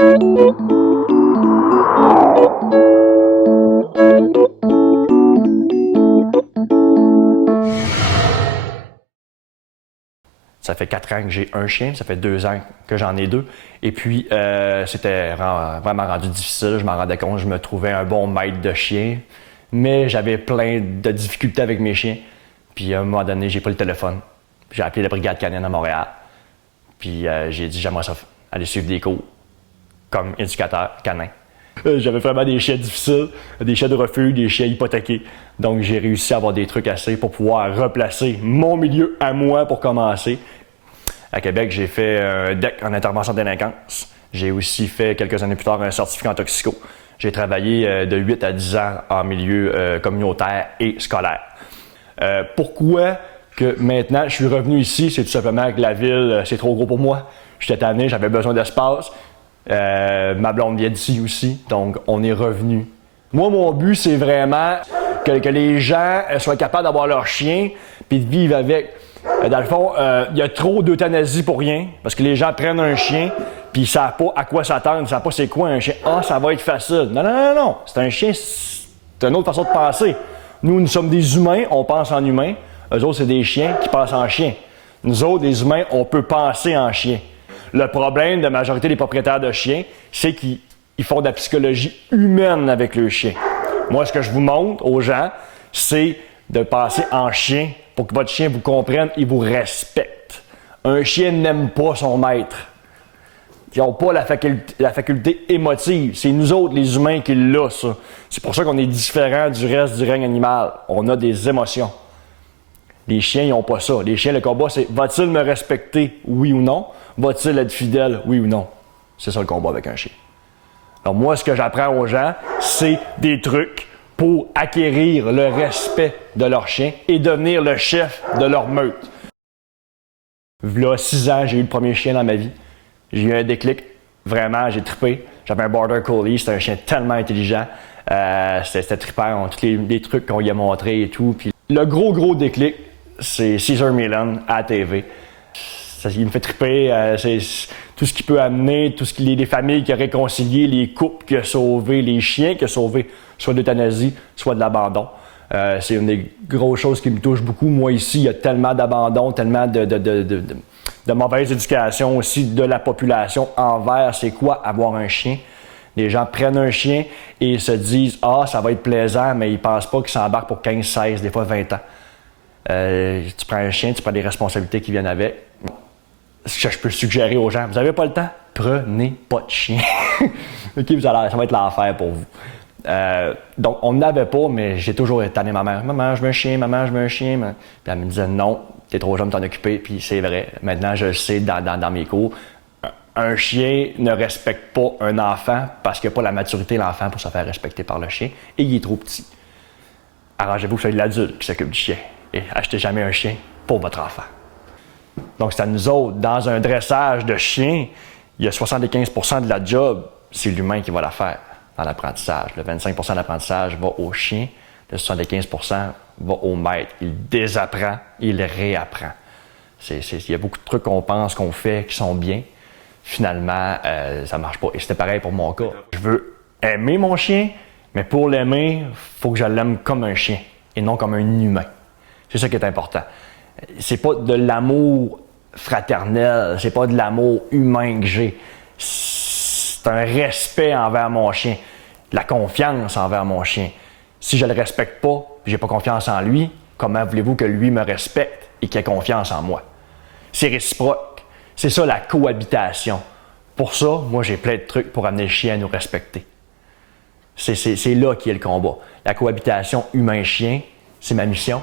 Ça fait 4 ans que j'ai un chien, ça fait 2 ans que j'en ai 2. Et puis, c'était vraiment rendu difficile. Je m'en rendais compte, je me trouvais un bon maître de chien, mais j'avais plein de difficultés avec mes chiens. Puis, à un moment donné, j'ai pris le téléphone. J'ai appelé la brigade canine à Montréal. Puis, j'ai dit, j'aimerais ça aller suivre des cours comme éducateur canin. J'avais vraiment des chiens difficiles, des chiens de refuge, des chiens hypothéqués. Donc, j'ai réussi à avoir des trucs assez pour pouvoir replacer mon milieu à moi pour commencer. À Québec, j'ai fait un DEC en intervention de délinquance. J'ai aussi fait, quelques années plus tard, un certificat en toxico. J'ai travaillé de 8 à 10 ans en milieu communautaire et scolaire. Pourquoi que maintenant je suis revenu ici? C'est tout simplement que la ville, c'est trop gros pour moi. J'étais tanné, j'avais besoin d'espace. Ma blonde vient d'ici aussi, donc on est revenu. Moi, mon but, c'est vraiment que les gens soient capables d'avoir leur chien puis de vivre avec. Dans le fond, il y a trop d'euthanasie pour rien, parce que les gens prennent un chien puis ils ne savent pas à quoi s'attendre, ils ne savent pas c'est quoi un chien. Ah, ça va être facile. Non, non, non, non. C'est un chien, c'est une autre façon de penser. Nous sommes des humains, on pense en humain. Eux autres, c'est des chiens qui pensent en chien. Nous autres, les humains, on peut penser en chien. Le problème de la majorité des propriétaires de chiens, c'est qu'ils font de la psychologie humaine avec le chien. Moi, ce que je vous montre aux gens, c'est de passer en chien pour que votre chien vous comprenne et vous respecte. Un chien n'aime pas son maître. Ils n'ont pas la faculté émotive. C'est nous autres, les humains, qui l'ont, ça. C'est pour ça qu'on est différents du reste du règne animal. On a des émotions. Les chiens, ils n'ont pas ça. Les chiens, le combat, c'est va-t-il me respecter, oui ou non? Va-t-il être fidèle, oui ou non? C'est ça le combat avec un chien. Alors moi, ce que j'apprends aux gens, c'est des trucs pour acquérir le respect de leur chien et devenir le chef de leur meute. Là, 6 ans, j'ai eu le premier chien dans ma vie. J'ai eu un déclic. Vraiment, j'ai trippé. J'avais un Border Collie. C'était un chien tellement intelligent. C'était trippant. Tous les trucs qu'on lui a montrés et tout. Puis le gros déclic, c'est Cesar Millan à la TV. Il me fait tripper. C'est tout ce qu'il peut amener, les familles qu'il a réconciliées, les couples qu'il a sauvés, les chiens qu'il a sauvés, soit d'euthanasie, soit de l'abandon. C'est une des grosses choses qui me touche beaucoup. Moi, ici, il y a tellement d'abandon, tellement de mauvaise éducation aussi de la population envers c'est quoi avoir un chien. Les gens prennent un chien et se disent « Ah, ça va être plaisant », mais ils ne pensent pas qu'ils s'embarquent pour 15, 16, des fois 20 ans. Tu prends un chien, tu prends des responsabilités qui viennent avec. Ce que je peux suggérer aux gens, vous n'avez pas le temps, prenez pas de chien. OK, ça va être l'enfer pour vous. Donc, on n'avait pas, mais j'ai toujours tanné ma mère. Maman, je veux un chien, maman, je veux un chien. Puis elle me disait non, t'es trop jeune de t'en occuper. Puis c'est vrai. Maintenant, je le sais dans mes cours. Un chien ne respecte pas un enfant parce qu'il n'a pas la maturité de l'enfant pour se faire respecter par le chien et il est trop petit. Arrangez-vous que ce soit l'adulte qui s'occupe du chien et achetez jamais un chien pour votre enfant. Donc, c'est à nous autres. Dans un dressage de chien, il y a 75% de la job, c'est l'humain qui va la faire dans l'apprentissage. Le 25% de l'apprentissage va au chien, le 75% va au maître. Il désapprend, il réapprend. Il y a beaucoup de trucs qu'on pense, qu'on fait, qui sont bien. Finalement, ça ne marche pas. Et c'était pareil pour mon cas. Je veux aimer mon chien, mais pour l'aimer, il faut que je l'aime comme un chien et non comme un humain. C'est ça qui est important. C'est pas de l'amour fraternel, c'est pas de l'amour humain que j'ai. C'est un respect envers mon chien, de la confiance envers mon chien. Si je le respecte pas, j'ai pas confiance en lui, comment voulez-vous que lui me respecte et qu'il ait confiance en moi? C'est réciproque. C'est ça la cohabitation. Pour ça, moi j'ai plein de trucs pour amener le chien à nous respecter. C'est là qui est le combat. La cohabitation humain-chien, c'est ma mission.